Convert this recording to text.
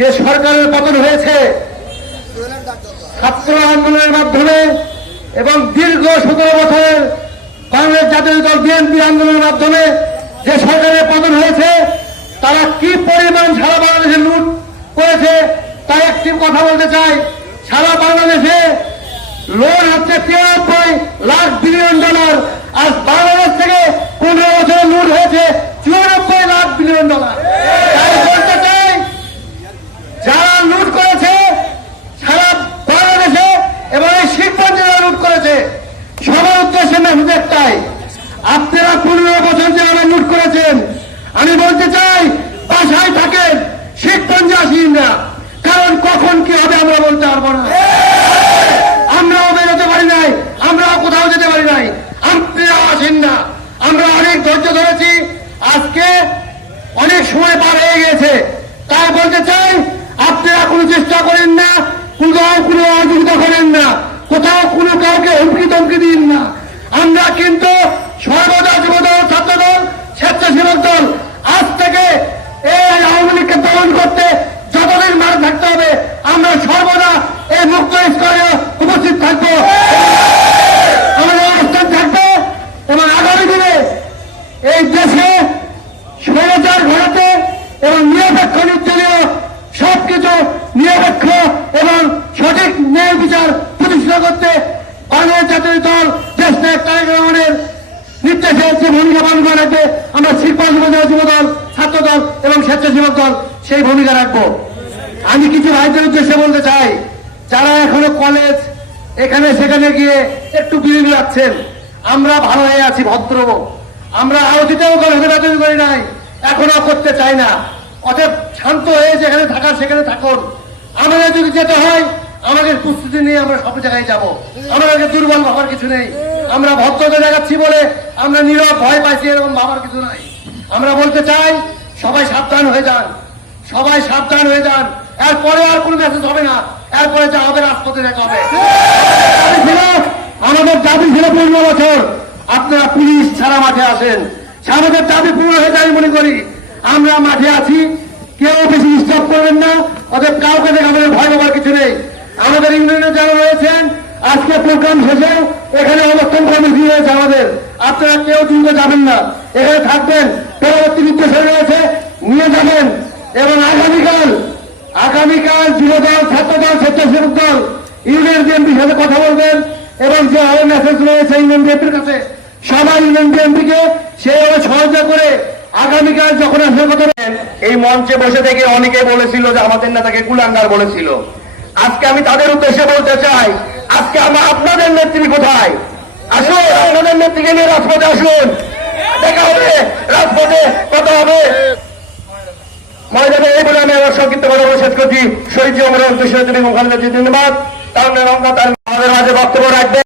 যে সরকারের পতন হয়েছে, ছাত্র আন্দোলনের মাধ্যমে এবং দীর্ঘ সতেরো বছরের কংগ্রেস জাতীয় দল বিএনপি আন্দোলনের মাধ্যমে যে সরকারের পতন হয়েছে, তারা কি পরিমাণ সারা বাংলাদেশে লুট করেছে তার একটি কথা বলতে চাই। সারা বাংলাদেশে লোন হচ্ছে তিরানব্বই লাখ বিলিয়ন ডলার, আর বাংলাদেশ থেকে পনেরো বছরে লুট হয়েছে চুরানব্বই লাখ বিলিয়ন ডলার তাই বলতে চাই যারা লুট করেছে সারা বাংলাদেশে এবং এই শিবগঞ্জে যারা লুট করেছে সবার উদ্দেশ্যে মেসেজ একটাই আপনারা পনেরো বছর যে আমরা লুট করেছেন আমি বলতে চাই বাসায় থাকেন শিবগঞ্জে আসিন না কারণ কখন কি হবে আমরা বলতে পারব না আমরাও বেরোতে পারি নাই আমরাও কোথাও যেতে পারি নাই আপনারাও আসেন না আমরা অনেক ধৈর্য ধরেছি আজকে অনেক সময় পার হয়ে গেছে তাই বলতে চাই, আপনারা কোনো চেষ্টা করেন না, কোথাও কোনো অযোগ্যতা করেন না, কোথাও কোনো কাউকে হুমকি ধমকি দিন না। আমরা কিন্তু সর্বদা যুবদল, ছাত্রদল, স্বেচ্ছাসেবক দল, আজ থেকে এই আওয়ামী লীগকে দমন করতে যতদিন মার থাকতে হবে আমরা সর্বদা এই মুক্ত স্তরে উপস্থিত থাকব আমাদের অবস্থান থাকবে এবং আগামী দিনে এই দেশে স্বৈরাচার ঘটাতে এবং নিরপেক্ষ নির্দলীয় সবকিছু নিরপেক্ষ এবং সঠিক ন্যায় বিচার প্রতিষ্ঠা করতে বাংলাদেশ জাতীয় দল, দেশ নায়ক তারেক রহমানের নির্দেশে যে ভূমিকা পালন করা রাখবে আমরা শিল্পাল যুব দল ছাত্র দল এবং স্বেচ্ছাসেবক দল সেই ভূমিকা রাখব। আমি কিছু ভাইদের উদ্দেশ্যে বলতে চাই, যারা এখনও কলেজ, এখানে সেখানে গিয়ে একটু বিরোধী রাখছেন আমরা ভালো হয়ে আছি, ভদ্র। আমরা কলেজে রাজনীতি করি নাই, এখনও করতে চাই না। অতএব শান্ত হয়ে যেখানে থাকার, সেখানে থাকুন। আমাদের যদি যেতে হয় আমাদের প্রস্তুতি নিয়ে আমরা সব জায়গায় যাব। আমাদেরকে দুর্বল ভাবার কিছু নেই। আমরা ভদ্রতা দেখাচ্ছি বলে আমরা নীরব ভয় পাইছি, এরকম ভাবার কিছু নাই। আমরা বলতে চাই, সবাই সাবধান হয়ে যান। সবাই সাবধান হয়ে যান। এরপরে আর কোনো মেসেজ হবে না। এরপরে যা হবে রাজপথে দেখা হবে। আমাদের দাবি ছিল পনেরো বছর। আপনারা পুলিশ ছাড়া মাঠে আসেন। আমাদের দাবি পূর্ণ হয়ে যায় মনে করি। আমরা মাঠে আছি। কেউ বেশি ডিস্টার্ব করবেন না অতএব কাউকে দেখে আমাদের ভয় পাবার কিছু নেই আমাদের ইউনিয়নে যারা রয়েছেন আজকে প্রোগ্রাম শেষে এখানে অবস্থান কর্মসূচি রয়েছে আমাদের আপনারা কেউ দ্রুত যাবেন না। এখানে থাকবেন, পরবর্তী নির্দেশ রয়েছে নিয়ে যাবেন। এবং আগামীকাল আগামীকাল যুব দল ছাত্র দল স্বেচ্ছাসেবক দল, ইউনিয়ন বিএনপির সাথে কথা বলবেন। এবং যে আরও মেসেজ রয়েছে ইউনিয়ন বিএনপির কাছে, সবাই ইউনিয়ন বিএনপিকে সেইভাবে সহযোগিতা করে আগামীকাল যখন আসার কথা এই মঞ্চে বসে থেকে অনেকে বলেছিল যে আমাদের নেতাকে কুলাঙ্গার বলেছিল। আজকে আমি তাদের উদ্দেশ্যে বলতে চাই, আজকে আমরা আপনাদের নেত্রী কোথায়? আসুন। আপনাদের নেত্রীকে নিয়ে রাজপথে আসুন। দেখা হবে, রাজপথে কথা হবে। ময়দানে এই বলে আমি আমার সংক্ষিপ্ত কথা শেষ করছি। শহীদ জিয়া মোখানে ধন্যবাদ। তার আমাদের মাঝে বক্তব্য রাখবেন।